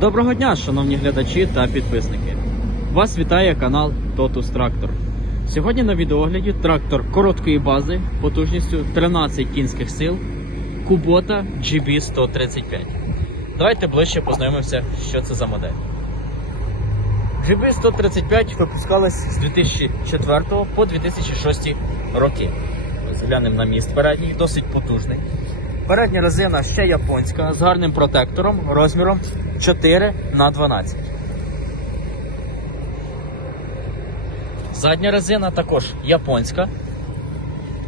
Доброго дня, шановні глядачі та підписники. Вас вітає канал Totus Tractor. Сьогодні на відеогляді трактор короткої бази потужністю 13 кінських сил Kubota GB135. Давайте ближче познайомимося, що це за модель. GB135 випускалась з 2004 по 2006 роки. Ось глянемо на міст передній, досить потужний. Передня резина ще японська з гарним протектором розміром 4 на 12. Задня резина також японська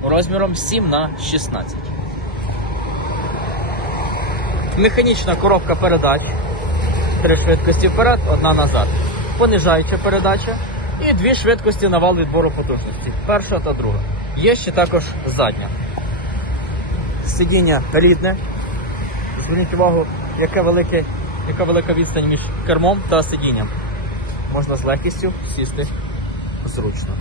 розміром 7 на 16. Механічна коробка передач. Три швидкості вперед, одна назад. Понижаюча передача і дві швидкості на вал відбору потужності. Перша та друга. Є ще також задня. Сидіння рідне. Зверніть увагу, яка, велике, яка велика відстань між кермом та сидінням. Можна з легкістю сісти зручно.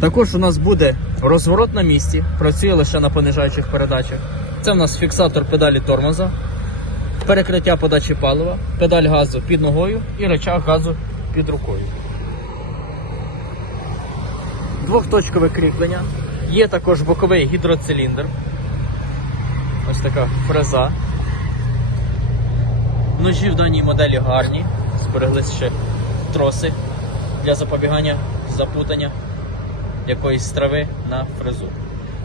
Також у нас буде розворот на місці, працює лише на понижаючих передачах. Це у нас фіксатор педалі тормоза, перекриття подачі палива, педаль газу під ногою і рычаг газу під рукою. Двохточкове кріплення. Є також боковий гідроциліндр. Ось така фреза. Ножі в даній моделі гарні. Збереглись ще троси для запобігання запутання якоїсь трави на фрезу.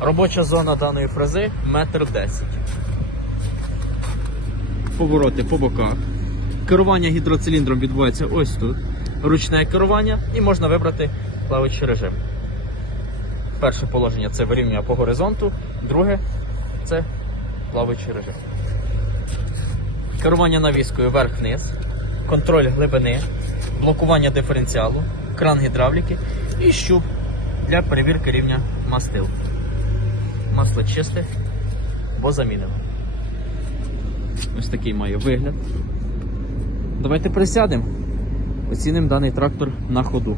Робоча зона даної фрези метр десять. Повороти по боках. Керування гідроциліндром відбувається ось тут. Ручне керування і можна вибрати плаваючий режим. Перше положення це вирівнює по горизонту, друге це плаваючий режим. Керування навіскою вверх-вниз, контроль глибини, блокування диференціалу, кран гідравліки і щуп для перевірки рівня мастил. Масло чисте, бо замінено. Ось такий має вигляд. Давайте присядемо, оцінимо даний трактор на ходу.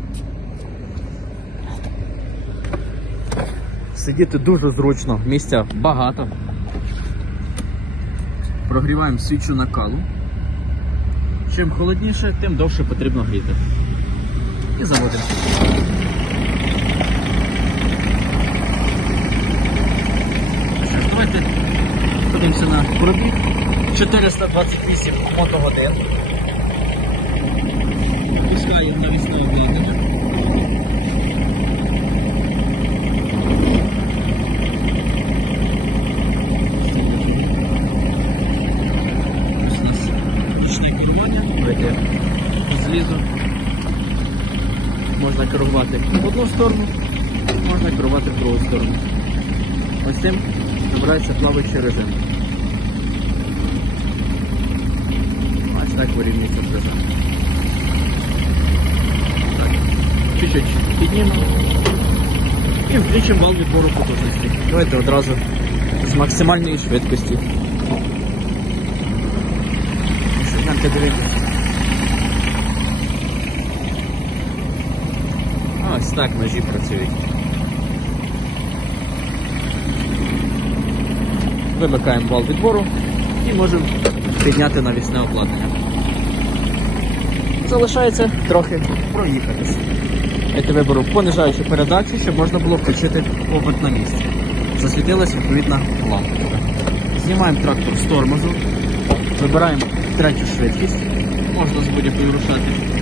Сидіти дуже зручно, місця багато. Прогріваємо свічу накалу. Чим холодніше, тим довше потрібно гріти. І заводимо. Ж, давайте подивимося на пробіг. 428 мотогодин. сторону, можна керувати в другу сторону. Ось цим набирається плаваючий режим. Ось так вирівнюється фреза. Так. Чуть-чуть піднімемо. І включимо вал відбору потужності. Давайте одразу з максимальної швидкості. Щоб Ось так ножі працюють. Вимикаємо вал відбору і можемо підняти навісне обладнання. Залишається трохи проїхатися. Я виберу понижаючу передачу, щоб можна було включити оберт на місці. Засвітилась відповідна лампочка. Знімаємо трактор з тормозу, вибираємо третю швидкість, можна з будь-якою рушати.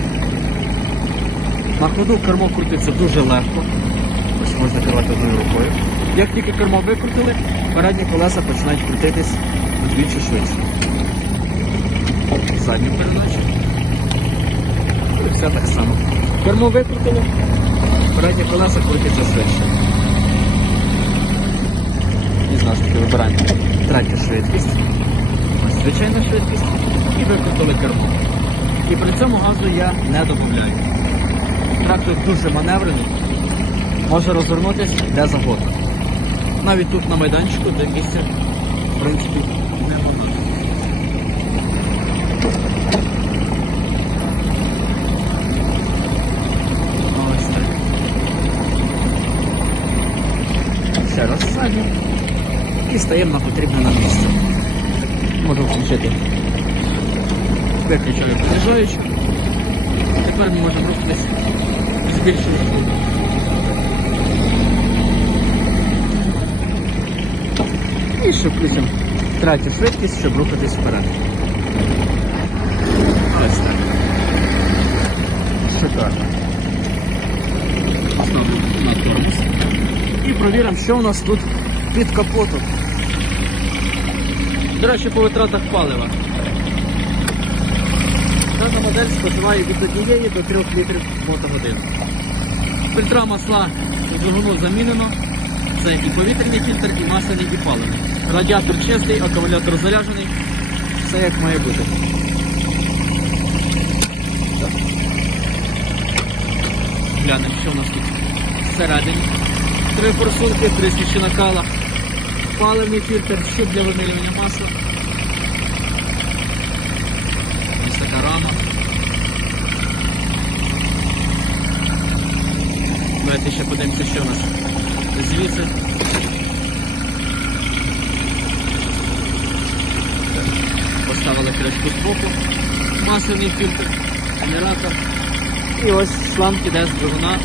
На ходу кермо крутиться дуже легко. Ось можна керувати одною рукою. Як тільки кермо викрутили, передні колеса починають крутитись вдвічі швидше. Задні передачі. І все так само. Кермо викрутили, передні колеса крутяться швидше. І знову ж таки вибираємо третю швидкість. Ось звичайна швидкість. І викрутили кермо. І при цьому газу я не додаю. Трактор дуже маневрений, може розвернутися де завгодно. Навіть тут на майданчику, де місця, в принципі. І стаємо на потрібне нам місце. Можемо включити Виключили понижаючи. Тепер ми можемо рухатись з. І ще включимо третю швидкість, щоб рухатись вперед. Ось так. Шикарно. Ставлю на тормоз. І провіримо, що у нас тут під капотом. До речі, по витратах палива. Модель споживає від 1 до 3 літрів мотогодин. Фільтра масла двигуну замінено. Це і повітряний фільтр, і масляний, і паливний. Радіатор чистий, акумулятор заряджений. Все як має бути. Глянемо, що в нас тут всередині. Три форсунки, три свічі накала, паливний фільтр, щуп для вимилювання масла. Ось така рама. Давайте ще подивимося, що у нас звідси. Поставили кришку збоку, масляний фільтр, генератор. І ось шланг іде з двигуна.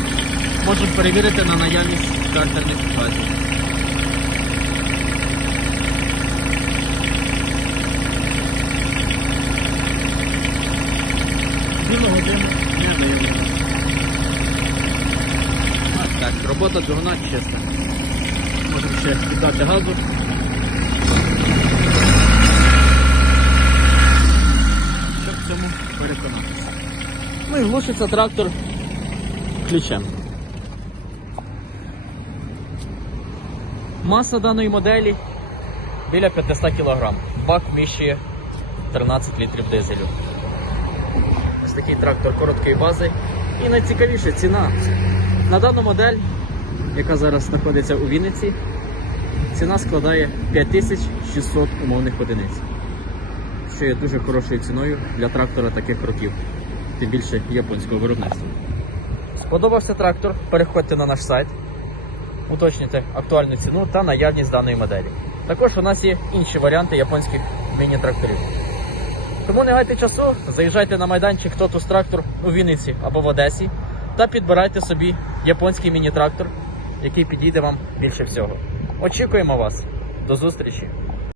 Можемо перевірити на наявність картерних газів. Білу годину не даємо. Так, робота двигуна чиста. Можемо ще піддати газу. Щоб в цьому переконатися. Ну і глушиться трактор ключем. Маса даної моделі біля 500 кг. Бак вміщує 13 літрів дизелю. Ось такий трактор короткої бази. І найцікавіше ціна. На дану модель, яка зараз знаходиться у Вінниці, ціна складає 5600 умовних одиниць. Що є дуже хорошою ціною для трактора таких років, тим більше японського виробництва. Сподобався трактор? Переходьте на наш сайт, уточнюйте актуальну ціну та наявність даної моделі. Також у нас є інші варіанти японських міні-тракторів. Тому не гайте часу, заїжджайте на майданчик Тотус Трактор у Вінниці або в Одесі та підбирайте собі японський міні-трактор, який підійде вам більше всього. Очікуємо вас. До зустрічі!